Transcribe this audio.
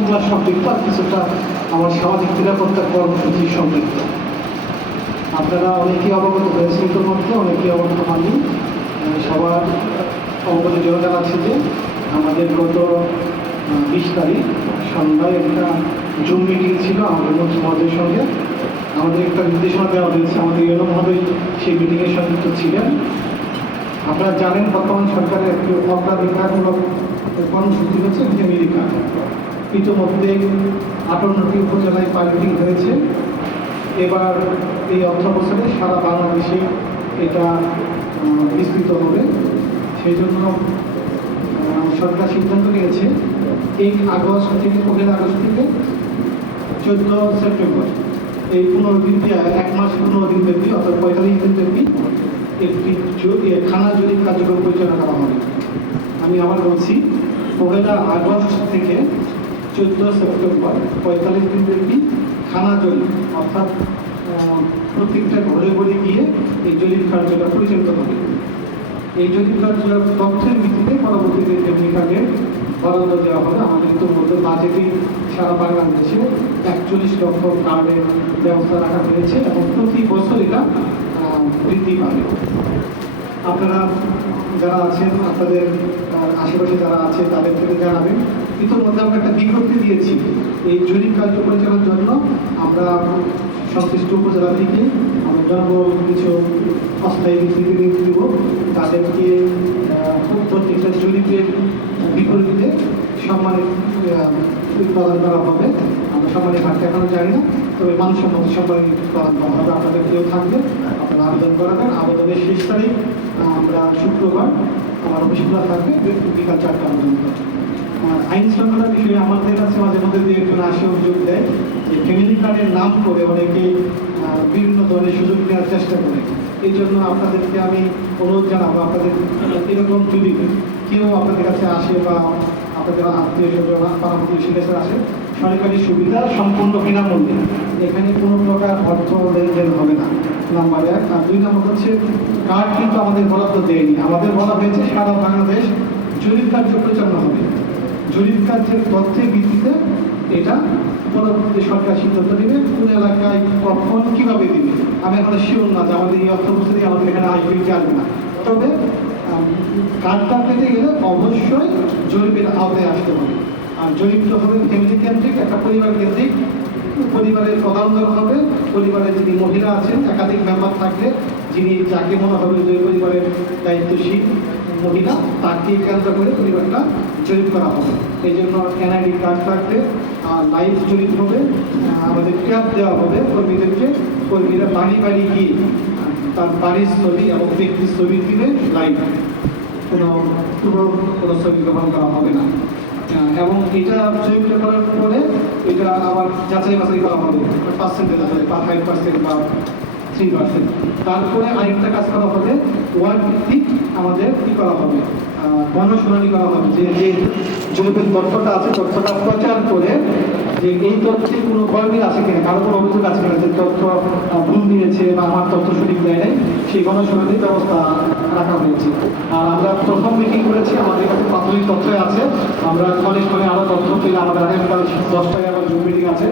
কিছুটা সম্পৃক্ত আর কিছুটা আমার সামাজিক নিরাপত্তা কর্মসূচি সম্পৃক্ত। আপনারা অনেকেই অবগত হয়েছে ইতিমধ্যে, অনেকেই অবগত হননি। সবার অবগত জন্য জানাচ্ছি যে আমাদের গত 20 তারিখ সন্ধ্যায় একটা জুম মিটিং ছিল আমাদের মন্ত্রী মহোদয়ের সঙ্গে। আমাদের একটা নির্দেশনা দেওয়া হয়েছে, আমাদের ইউনো মহোদয় সেই মিটিংয়ে সংযুক্ত ছিলেন। আপনারা জানেন বর্তমান সরকারের একটি অগ্রাধিকারমূলক কর্মসূচি হচ্ছে ফ্যামিলি কার্ড। ইতিমধ্যে 58টি উপজেলায় পাইলটিং হয়েছে। এবার এই অর্থ বছরে সারা বাংলাদেশে এটা বিস্তৃত হবে। সেই জন্য সরকার সিদ্ধান্ত নিয়েছে 1 আগস্ট থেকে 1 আগস্ট থেকে 14 সেপ্টেম্বর এই 15 দিন, 1 মাস 15 দিন ব্যাপী অর্থাৎ 45 দিন ব্যাপী একটি খানা জরিপ কার্যক্রম পরিচালনা করা হবে। আমি আবার বলছি, 1 আগস্ট থেকে 14 সেপ্টেম্বর 45 দিন ব্যাপী খানা জরিপ, অর্থাৎ প্রত্যেকটা ঘরে ঘরে গিয়ে এই জরিপ কার্যটা পরিচালিত হবে। এই জরিপ কার্যের তথ্যের ভিত্তিতে পরবর্তীতে ফ্যামিলি কার্ডের বরাদ্দ দেওয়া হবে। আমাদের ইতিমধ্যে বাজেটে সারা বাংলাদেশে 41 লক্ষ কার্ডের ব্যবস্থা রাখা হয়েছে এবং প্রতি বছর এটা বৃদ্ধি পাবে। আপনারা যারা আছেন, আপনাদের আশেপাশে যারা আছে তাদের থেকে জানাবেন। ইতিমধ্যে আমরা একটা বিজ্ঞপ্তি দিয়েছি এই জরিপ কার্য পরিচালনার জন্য। আমরা সংশ্লিষ্ট উপজেলা থেকে আমরা জনবল কিছু অস্থায়ী নিয়োগ দিব, তাদেরকে প্রত্যেকটা জরিপের বিপরীতে সম্মানের প্রদান করা হবে। আমরা সম্মানের হারটা এখনো জানি না, তবে মানুষের মধ্যে সম্মানের প্রদান করা হবে। আপনাদের কেউ থাকবে, আপনারা আবেদন করাবেন। আবেদনের শেষ তারিখ আমরা শুক্রবার, আমার অফিস খোলা থাকবে বিকাল 4টা পর্যন্ত। আইন শৃঙ্খলার বিষয়ে আমাদের কাছে মাঝে মধ্যে দিয়ে একজন আসে অভিযোগ দেয় যে ফ্যামিলি কার্ডের নাম করে অনেকে বিভিন্ন ধরনের সুযোগ নেওয়ার চেষ্টা করে। এই জন্য আপনাদেরকে আমি অনুরোধ জানাবো, আপনাদের এরকম যদি কেউ আপনাদের কাছে আসে বা আপনাদের আত্মীয় স্বজন পাড়াপ্রতিবেশীর কাছে আসে, সরকারি সুবিধা সম্পূর্ণ বিনামূল্যে, এখানে কোনো প্রকার অর্থ লেনদেন হবে না, নাম্বার 1। আর 2 নম্বর হচ্ছে কার্ড কিন্তু আমাদের বরাদ্দ দেয়নি, আমাদের বলা হয়েছে সারা বাংলাদেশ জরিপ কার্য পরিচালনা হবে। জরিপ কার্যের তথ্যের ভিত্তিতে এটা পরবর্তীতে সরকার সিদ্ধান্ত নেবে কোন এলাকায় কখন কীভাবে দিবে। আমি এখন শিওর না যে আমাদের এই অর্থ বছরই আমাদের এখানে আসবে কি আসবে না, তবে কার্ডটা পেতে গেলে অবশ্যই জরিপের আওতায় আসতে হবে। আর জরিপটা হবে ফ্যামিলি কেন্দ্রিক, একটা পরিবার কেন্দ্রিক। পরিবারের প্রধান দল হবে, পরিবারের যিনি মহিলা আছেন, একাধিক মেম্বার থাকলে যিনি যাকে মনে হবে যে পরিবারের দায়িত্বশীল মহিলা, তাকে কেন্দ্র করে পরিবারটা জরিপ করা হবে। এই জন্য এনআইডি কার্ড থাকবে, লাইভ জরিপ হবে, আমাদের ট্যাব দেওয়া হবে কর্মীদেরকে। কর্মীরা বাড়ি বাড়ি গিয়ে তার বাড়ির ছবি এবং ব্যক্তির ছবি দিলে লাইভ, কোনো ছবি গ্রহণ করা হবে না। এবং এটা জরিপটা করার পরে এটা আবার যাচাই বাছাই করা হবে পার্সেন্টেজ, 5% বা 3%। তারপরে আরেকটা কাজ করা হবে, ওয়ার্ড ভিত্তিক আমাদের কী করা হবে, গণশুনানি করা হবে যে যে জরিপের তথ্যটা আছে তথ্যটা প্রচার করে যে এই তথ্যে কোনো গরমিল আছে কিনা, কারো কোনো অভিযোগ আছে কিনা যে তথ্য ভুল দিয়েছে বা আমার তথ্য সঠিক দেয় নাই, সেই গণশুনানির ব্যবস্থা রাখা হয়েছে। আর আমরা প্রথম মিটিং করেছি, আমাদের কাছে প্রাথমিক তথ্য আছে। আমরা কলেজ করে আরও তথ্য পেলে আমাদের আগামীকাল 10টায় আবার জুম মিটিং আছে।